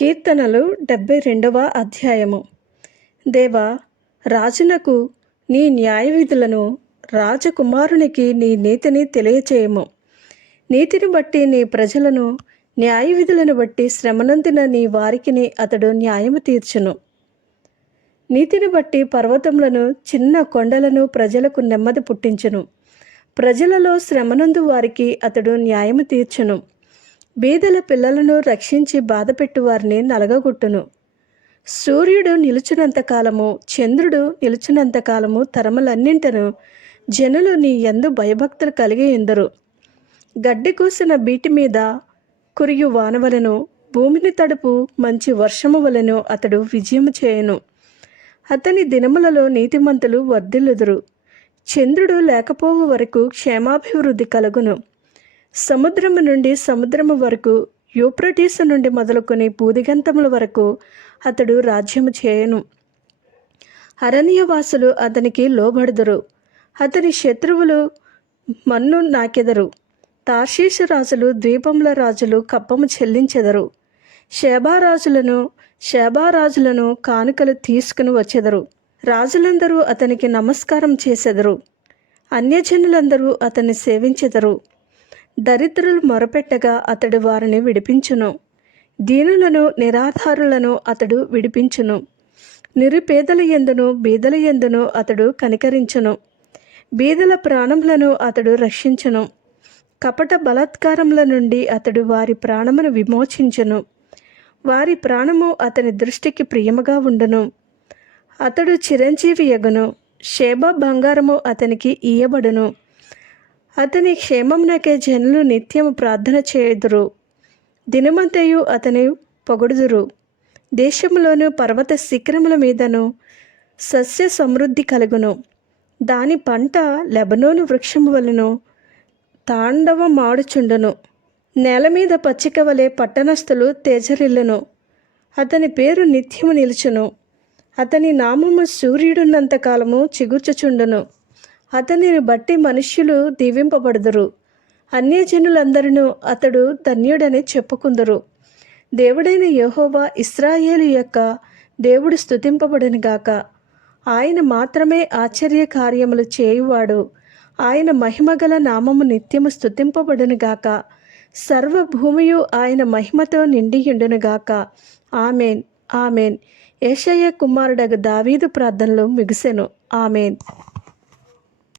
కీర్తనలు డెబ్బై రెండవ అధ్యాయము. దేవా రాజునకు నీ న్యాయ విధులను రాజకుమారునికి నీ నీతిని తెలియచేయము. నీతిని బట్టి నీ ప్రజలను న్యాయ విధులను బట్టి శ్రమనందిన నీ వారికిని అతడు న్యాయము తీర్చును. నీతిని బట్టి పర్వతములను చిన్న కొండలను ప్రజలకు నెమ్మది పుట్టించును. ప్రజలలో శ్రమనందు వారికి అతడు న్యాయము తీర్చును. బీదల పిల్లలను రక్షించి బాధపెట్టు వారిని నలగగొట్టును. సూర్యుడు నిలుచునంత కాలము చంద్రుడు నిలుచునంత కాలము తరములన్నింటను. జనులు నీ ఎందు భయభక్తులు కలిగి ఎందరు గడ్డి కూసిన బీటి మీద కురియు వానవలను భూమిని తడుపు మంచి వర్షము వలను అతడు విజయము చేయను. అతని దినములలో నీతిమంతులు వర్ధిల్లుదురు. చంద్రుడు లేకపోవు వరకు క్షేమాభివృద్ధి కలుగును. సముద్రము నుండి సముద్రము వరకు యూప్రటీసు నుండి మొదలుకొని పూదిగంతముల వరకు అతడు రాజ్యము చేయను. అరణ్యవాసులు అతనికి లోబడదురు. అతని శత్రువులు మన్ను నాకెదరు. తార్షీషు రాజులు ద్వీపముల రాజులు కప్పము చెల్లించెదరు. శేభారాజులను శేభారాజులను కానుకలు తీసుకుని వచ్చెదరు. రాజులందరూ అతనికి నమస్కారం చేసెదరు. అన్యజనులందరూ అతన్ని సేవించెదరు. దరిద్రులు మొరపెట్టగా అతడు వారిని విడిపించును. దీనులను నిరాధారులను అతడు విడిపించును. నిరుపేదల ఎందును బీదల ఎందును అతడు కనికరించును. బీదల ప్రాణములను అతడు రక్షించును. కపట బలాత్కారముల నుండి అతడు వారి ప్రాణమును విమోచించును. వారి ప్రాణము అతని దృష్టికి ప్రియముగా ఉండును. అతడు చిరంజీవి యగును. శేబ బంగారము అతనికి ఇయ్యబడును. అతని క్షేమంనకే జనులు నిత్యము ప్రార్థన చేయుదురు. దినమంతయు అతని పొగుడుదురు. దేశంలోను పర్వత శిఖరముల మీదను సస్య సమృద్ధి కలుగును. దాని పంట లెబనోను వృక్షము తాండవ మాడుచుండును నేల మీద పచ్చిక వలె పట్టణస్థులు తేజరిల్లును. అతని పేరు నిత్యము నిలుచును. అతని నామము సూర్యుడున్నంత కాలము చిగుర్చుచుండును. అతనిని బట్టి మనుష్యులు దీవింపబడదురు. అన్యజనులందరూ అతడు ధన్యుడని చెప్పుకుందరు. దేవుడైన యెహోవా ఇస్రాయేలు యొక్క దేవుడు స్తుతింపబడును గాక. ఆయన మాత్రమే ఆశ్చర్య కార్యములు చేయువాడు. ఆయన మహిమగల నామము నిత్యము స్తుతింపబడును గాక. సర్వభూమియు ఆయన మహిమతో నిండియుండును గాక. ఆమెన్. ఆమెన్. ఏషయ్య కుమారుడగ దావీదు ప్రార్థనలు మిగిసెను. ఆమెన్.